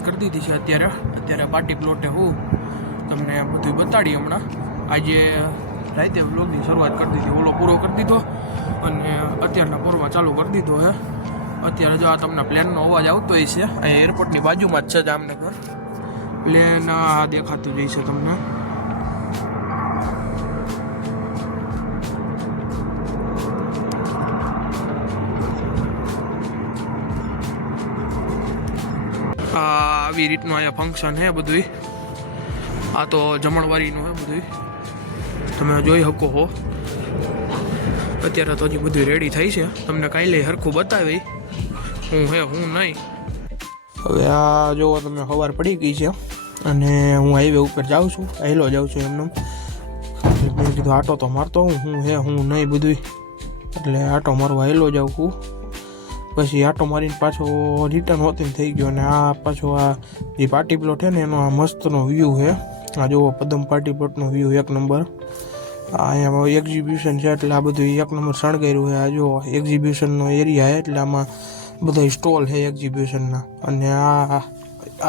શરૂઆત કરી દીધી છે અત્યારે પાર્ટી પ્લોટે હું તમને બધું બતાડી હમણાં આજે રાતે વ્લોગની શરૂઆત કરી દીધી, ઓલો પૂરો કરી દીધો અને અત્યારના પૂરમાં ચાલુ કરી દીધો હે। અત્યારે જો આ તમને પ્લેનનો અવાજ આવતો હોય છે, અહીંયા એરપોર્ટની બાજુમાં જ છે જામનગર, પ્લેન આ દેખાતું જાય છે તમને। આવી રીતનું અહીંયા ફંક્શન છે બધું, આ તો જમણવારીનું છે બધું, તમે જોઈ શકો છો। અત્યારે તો હજી બધું રેડી થઈ છે, તમને કાલે હરખું બતાવી હું હે હું નહીં। હવે આ જોવો તમે સવાર પડી ગઈ છે અને હું હાઈવે ઉપર જાઉં છું, હેલો જાઉં છું એમને। મેં કીધું આટો તો મારતો હું હે હું નહીં બધું, એટલે આટો મારવા હેલો જાઉં છું। પછી આટો મારીને પાછો રિટર્ન હોતી થઈ ગયો અને આ પાછો આ જે પાર્ટી પ્લોટ છે ને એનો આ મસ્તનો વ્યૂ છે। આ જુઓ પદમ પાર્ટી પ્લોટનો વ્યૂ એક નંબર। અહીંયા એક્ઝિબિશન છે એટલે આ બધું એક નંબર શણગાર્યું છે। આ જો એક્ઝિબિશનનો એરિયા છે એટલે આમાં બધા સ્ટોલ છે એક્ઝિબિશનના। અને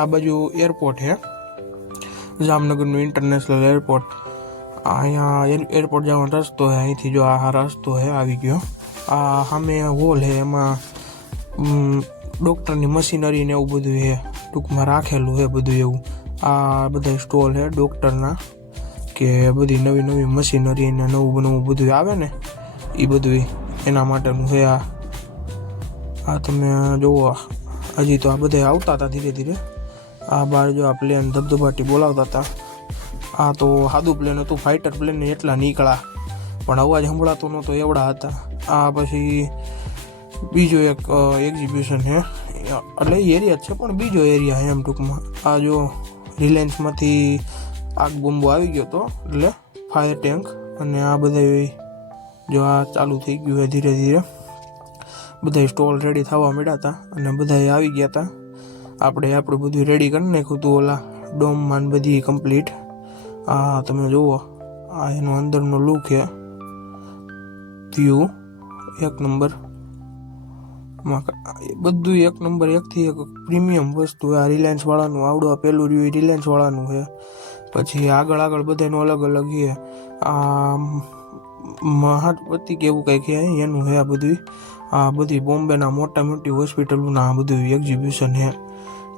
આ બાજુ એરપોર્ટ છે, જામનગરનું ઇન્ટરનેશનલ એરપોર્ટ। અહીંયા એરપોર્ટ જવાનો રસ્તો છે, અહીંથી જો આ રસ્તો છે આવી ગયો। આ સામે હોલ છે, એમાં ડૉક્ટરની મશીનરી ને એવું બધું છે, ટૂંકમાં રાખેલું છે બધું એવું। આ બધા સ્ટોલ છે ડૉક્ટરના, કે બધી નવી નવી મશીનરી ને નવું નવું બધું આવે ને એ બધું એના માટેનું છે। આ તમે જુઓ, હજી તો આ બધા આવતા હતા ધીરે ધીરે। આ બહાર જો આ પ્લેન ધબધબાટી બોલાવતા હતા। આ તો સાદું પ્લેન હતું, ફાઇટર પ્લેન એટલા નીકળ્યા પણ અવાજ સંભળાતો નહોતો એવડા હતા। આ પછી બીજો એક એક્ઝિબિશન છે, એટલે એરિયા જ છે પણ બીજો એરિયા છે એમ ટૂંકમાં। આ જો રિલાયન્સમાંથી આગ બોમ્બો આવી ગયો હતો એટલે ફાયર ટેન્ક, અને આ બધા જો આ ચાલુ થઈ ગયું છે ધીરે ધીરે। બધા સ્ટોલ રેડી થવા માંડ્યા હતા અને બધા આવી ગયા હતા। આપણું બધું રેડી કરી નાખ્યું હતું ઓલા ડોમમાં બધી કમ્પ્લીટ। આ તમે જુઓ, આ એનો અંદરનો લુક છે, વ્યૂ એક નંબર, બધું એક નંબર, એકથી એક પ્રીમિયમ વસ્તુ। આ રિલાયન્સ વાળાનું આવડું પેલું રહ્યું રિલાયન્સ વાળાનું છે। પછી આગળ બધાનું અલગ અલગ છે। આ મહાત્પતિ કે એવું કંઈક છે એનું છે આ બધું। આ બધી બોમ્બેના મોટી હોસ્પિટલોના આ બધું એક્ઝિબિશન છે,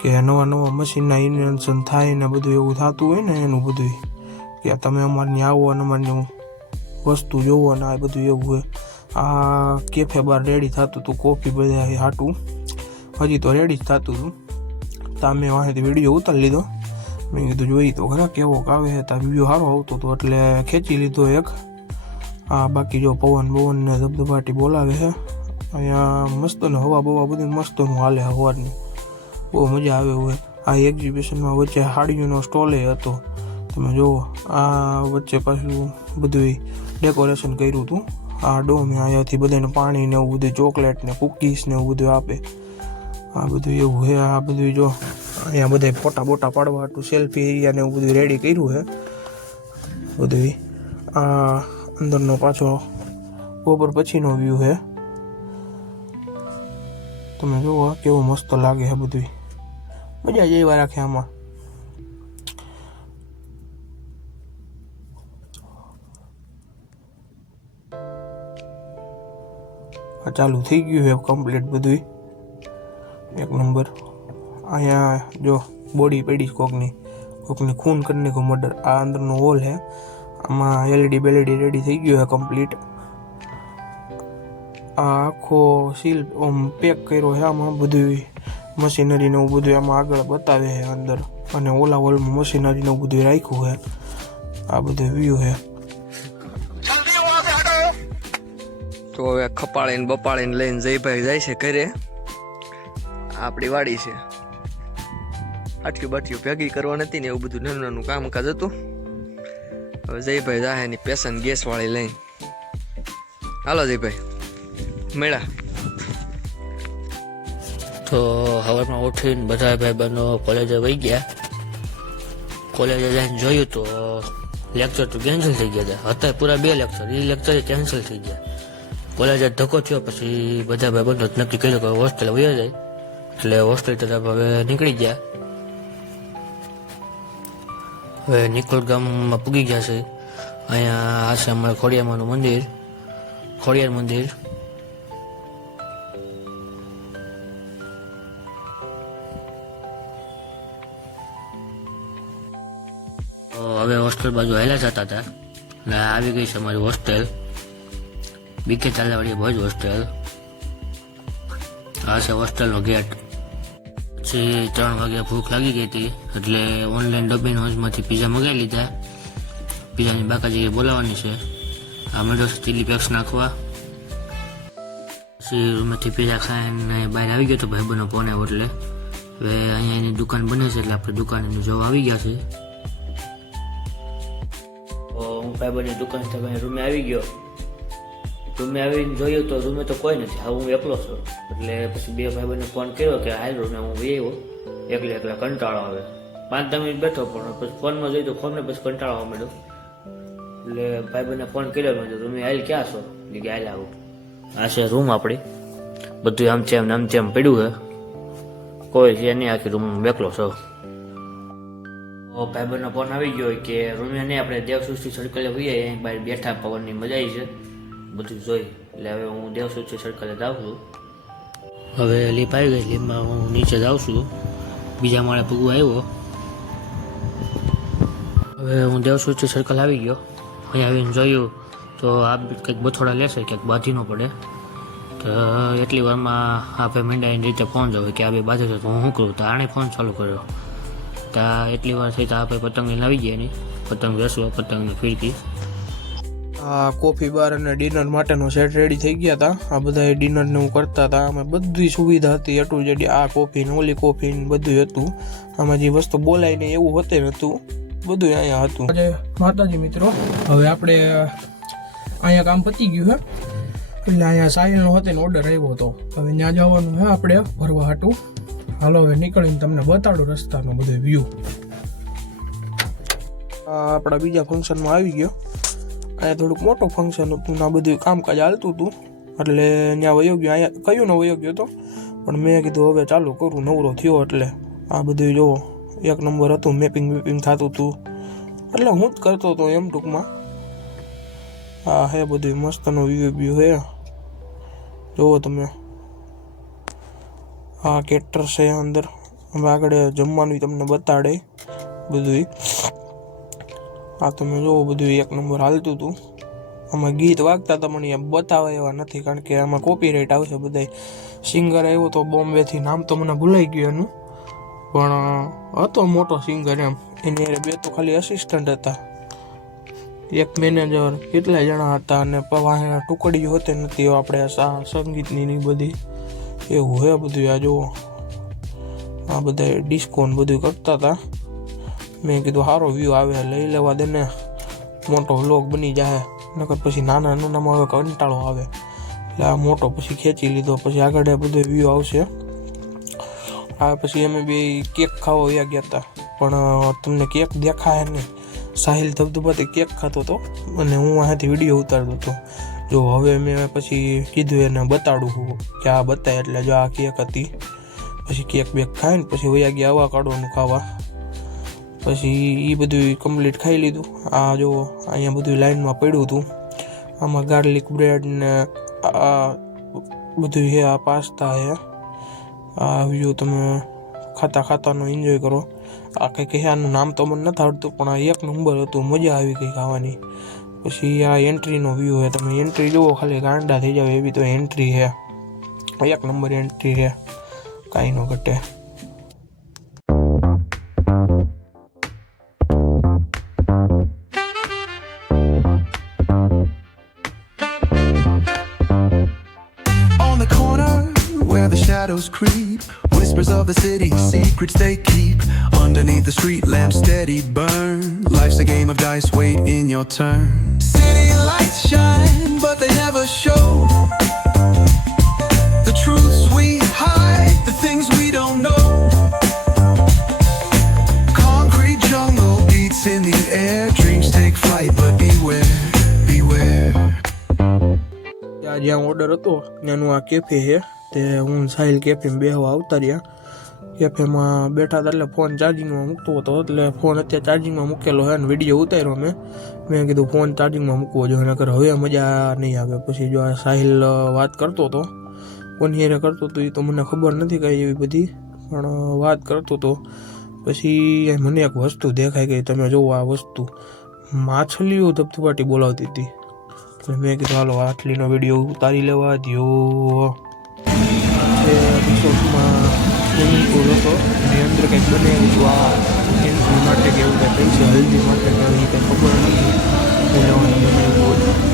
કે નવા મશીનના ઇન્વેન્શન થાય ને બધું એવું થતું હોય ને એનું બધું, કે તમે અમારની આવો અને અમારી વસ્તુ જોવો ને આ બધું એવું હોય। આ કેફે બાર રેડી થતું હતું, કોફી બધા હાટું હજી તો રેડી જ થતું હતું। તો મેં વાંચી વિડીયો ઉતારી લીધો, મેં કીધું જોઈ તો ખરા કેવો આવે છે, તો વ્યૂ સારો આવતો હતો એટલે ખેંચી લીધો એક। આ બાકી જો પવન ને ધબધબાટી બોલાવે છે અહીંયા મસ્ત, ને હવા બવા બધું મસ્તનું હાલે સવારની, બહુ મજા આવે હોય। આ એક્ઝિબિશનમાં વચ્ચે સાડીઓનો સ્ટોલે હતો, તમે જુઓ। આ વચ્ચે પાછું બધું ડેકોરેશન કર્યું હતું। આ ડોમ અહીંયાથી બધાને પાણી ને એવું બધું, ચોકલેટ ને કૂકીસ ને એવું બધું આપે। આ બધું એવું છે। આ બધું જો અહીંયા બધા ફોટા બોટા પાડવા હતું, સેલ્ફી એરિયા ને એવું બધું રેડી કર્યું છે બધું। આ અંદરનો પાછો બપોર પછીનો વ્યૂ છે, તમે જુઓ કેવું મસ્ત લાગે છે બધું, મજા જ એવા રાખે આમાં। આ ચાલુ થઈ ગયું છે કમ્પ્લીટ બધું એક નંબર। અહીંયા જો બોડી પડી કોકની ખૂન કરી નાખ્યું મર્ડર। આ અંદરનો હોલ છે, આમાં એલઈડી બેલઈડી રેડી થઈ ગયું છે કમ્પ્લીટ। આ આખો સીલ પેક કર્યો છે, આમાં બધું મશીનરી ને એવું બધું આમાં આગળ બતાવે છે અંદર, અને ઓલા હોલમાં મશીનરી ને એવું બધું રાખ્યું છે। આ બધું વ્યૂ છે। તો હવે ખપાળીને બપાળીને લઈને જયભાઈ જાય છે ઘરે। આપણી વાડી છે, આટલી બાટલીઓ ભેગી કરવા નથી ને એવું બધું નાનું કામકાજ હતું। હવે જયભાઈ જાય એની પેશન ગેસ વાળી લઈને। હાલો જયભાઈ મેળા। તો સવારમાં ઉઠીને બધા ભાઈ બહેનો કોલેજે વહી ગયા। કોલેજે જઈને જોયું તો લેક્ચર તો કેન્સલ થઈ ગયા હતા પૂરા 2 લેક્ચર, એ લેક્ચર કેન્સલ થઈ ગયા। કોલેજે ધક્કો થયો, પછી બધા ભાઈ બંધો નક્કી કર્યું કે હોસ્ટેલ વહી જાય, એટલે હોસ્ટેલ તરફ હવે નીકળી ગયા। હવે નિકોલ ગામમાં પૂગી ગયા છે. અહીંયા આ છે અમારે ખોડિયારમાંનું મંદિર, ખોડિયાર મંદિર. તો હવે હોસ્ટેલ બાજુ હેલા જતા હતા ને આવી ગઈ છે અમારી હોસ્ટેલ, બીકે ચાલાવાડી બોયઝ હોસ્ટેલ. આ છે હોસ્ટેલનો ગેટ. પછી 3 વાગ્યા ભૂખ લાગી ગઈ હતી એટલે ઓનલાઈન ડોમિનોઝમાંથી પીઝા મંગાવી લીધા. પીઝાની બાકાજી બોલાવવાની છે. આ મળ્યો છે ચીલી પેક્સ નાખવા. પછી રૂમેથી પીઝા ખાઈને બહાર આવી ગયો તો ભાઈબંધનો ફોન આવ્યો એટલે હવે અહીંયા એની દુકાન બને છે એટલે આપણે દુકાન એની જોવા આવી ગયા છે. તો હું ભાઈબંધની દુકાન રૂમે આવી ગયો. રૂમે આવીને જોયું તો રૂમે તો કોઈ નથી, હા હું એકલો છું. એટલે પછી બે ભાઈબંધને ફોન કર્યો કે હાલ રૂમે હું આવ્યો, એકલા કંટાળો આવે. 5-10 મિનિટ બેઠો પણ પછી ફોનમાં જોયું તો ફોનને પછી કંટાળો આવવા માંડ્યો. એટલે ભાઈબંધને ફોન કર્યો મેં, રૂમે હાલ ક્યાં છો? કે હાલ આવું. આ છે રૂમ આપણી, બધું આમ તેમ પડ્યું છે, કોઈ છે નહીં, આખી રૂમ બેકલો છો. તો ભાઈબંધનો ફોન આવી ગયો કે રૂમે નહીં, આપણે દેવસૃષ્ટિ સર્કલે હોઈએ, અહીં બહાર બેઠા પવનની મજા આવી છે બધું જોઈ. એટલે હવે હું દેવસૃષ્ટિ સર્કલે જાઉં છું. હવે લીપ આવી ગઈ, લીપમાં હું નીચે જાઉં છું, બીજા માળે પૂગવા આવ્યો. હવે હું દેવસૃષ્ટિ સર્કલ આવી ગયો. અહીંયા આવીને જોયું તો આ કંઈક બથોડા લેશે, ક્યાંક બાંધી ન પડે. તો એટલી વારમાં આપણે મીંડાની રીતે ફોન જોવે કે આ બે બાજુ છે તો હું શું કરું? તો આણે ફોન ચાલુ કર્યો. તો એટલી વાર થઈ તો આપણે પતંગ લઈને આવી ગયા. નહીં પતંગ વેસવા, પતંગની ફિરકી. આ કોફી બાર અને ડિનર માટેનો સેટ રેડી થઈ ગયા હતા. આ બધા ડિનરને હું કરતા હતા. આમાં બધી સુવિધા હતી, એટલું જેડી આ કોફી ને ઓલી કોફી ને બધું હતું. આમાં જે વસ્તુ બોલાય ને એવું હોતે નહોતું, બધું અહીંયા હતું. માતાજી મિત્રો, હવે આપણે અહીંયા કામ પતી ગયું છે એટલે અહીંયા સાહિલનો હતો ને ઓર્ડર આવ્યો હતો. હવે ત્યાં જવાનું છે આપણે ભરવા હાટું. હાલો હવે નીકળીને તમને બતાડું રસ્તાનો બધો વ્યૂ. આપણા બીજા ફંક્શનમાં આવી ગયો. અહીંયા થોડુંક મોટું ફંક્શન હતું ને આ બધું કામકાજ હાલતું હતું એટલે ત્યાં વયો ગયો. અહીંયા કયું ન વયો ગયો હતો પણ મેં કીધું હવે ચાલુ કરું, નવરો થયો એટલે. આ બધું જોવો 1 નંબર હતું, મેપિંગ થતું હતું એટલે હું જ કરતો હતો એમ ટૂંકમાં. હા હે બધું મસ્તનો વ્યૂ હે, જુઓ તમે. હા કેટર છે અંદર. હવે આગળ જમવાનું તમને બતાડે બધું. આ તમે જોવો બધું 1 નંબર હાલતું હતું. આમાં ગીત વાગતા હતા પણ એ બતાવે એવા નથી કારણ કે આમાં કોપીરાઇટ આવશે. બધા સિંગર આવ્યો તો બોમ્બેથી, નામ તો મને ભૂલાઈ ગયું એનું, પણ હતો મોટો સિંગર એમ. એની 2 તો ખાલી અસિસ્ટન્ટ હતા, 1 મેનેજર, કેટલા જણા હતા અને વાહના ટુકડીઓ હોતી નથી આપણે સંગીતની ની બધી. એવું હે બધું. આ જુઓ આ બધા ડિસ્કો ને બધું કરતા હતા. મેં કીધું સારો વ્યૂ આવે, લઈ લેવા દે ને, મોટો વ્લોગ બની જાય. નકર પછી નાનામાં હવે કંટાળો આવે એટલે આ મોટો પછી ખેંચી લીધો. પછી આગળ બધો વ્યૂ આવશે. આ પછી અમે બે કેક ખાવા વયા ગયા હતા પણ તમને કેક દેખાય નહીં. સાહિલ ધબધબાથી કેક ખાતો હતો અને હું અહીંયાથી વિડીયો ઉતારતો હતો. જો હવે મેં પછી કીધું એને બતાડું હું કે આ બતાય એટલે જો આ કેક હતી. પછી કેક બેક ખાઈને પછી વયા ગયા આવા કાઢવાનું ખાવા. પછી એ બધું કમ્પ્લીટ ખાઈ લીધું. આ જો અહીંયા બધું લાઈનમાં પડ્યું હતું. આમાં ગાર્લિક બ્રેડ ને આ બધું છે. આ પાસ્તા છે. આ વ્યૂ તમે ખાતાનો એન્જોય કરો. આ કંઈક આનું નામ તો મને નથી આવડતું પણ આ 1 નંબર હતું, મજા આવી ગઈ ખાવાની. પછી આ એન્ટ્રીનો વ્યૂ છે. તમે એન્ટ્રી જુઓ ખાલી ગાંડા થઈ જાવ એવી તો એન્ટ્રી છે. 1 નંબર એન્ટ્રી છે, કાંઈ ન ઘટે. Shadows creep, whispers of the city, secrets they keep. Underneath the street lamp steady burn. Life's a game of dice, wait in your turn. City lights shine, but they never show the truths we hide, the things we don't know. Concrete jungle beats in the air, dreams take flight, but beware, beware. જ્યાં order હતો ત્યાંનું આ cafe છે. તે હું Sahil cafe બેહવા આવતા રહ્યા. કેફેમાં બેઠા હતા એટલે ફોન ચાર્જિંગમાં મૂકતો હતો, એટલે ફોન અત્યારે ચાર્જિંગમાં મૂકેલો છે ને વિડીયો ઉતાર્યો મેં કીધું ફોન ચાર્જિંગમાં મૂકવો જોઈએ, નકર હવે મજા નહીં આવે. પછી જો આ સાહિલ વાત કરતો હતો, કોની હારે કરતો હતો એ તો મને ખબર નથી કાંઈ એવી બધી, પણ વાત કરતો હતો. પછી મને એક વસ્તુ દેખાઈ ગઈ, તમે જુઓ આ વસ્તુ, માછલીઓ ધબધબાટી બોલાવતી હતી. એટલે મેં કીધું હાલો આટલીનો વિડીયો ઉતારી લેવા દો. રિસોર્ટમાં સ્વિમિંગ પુલ હતો, એની અંદર કંઈક બનાવ્યું હતું, આ એન્ટ્રી માટે કે એવું કંઈક છે, હલ્દી માટે કે એ કંઈ ખબર નથી, બનાવ્યું હોય.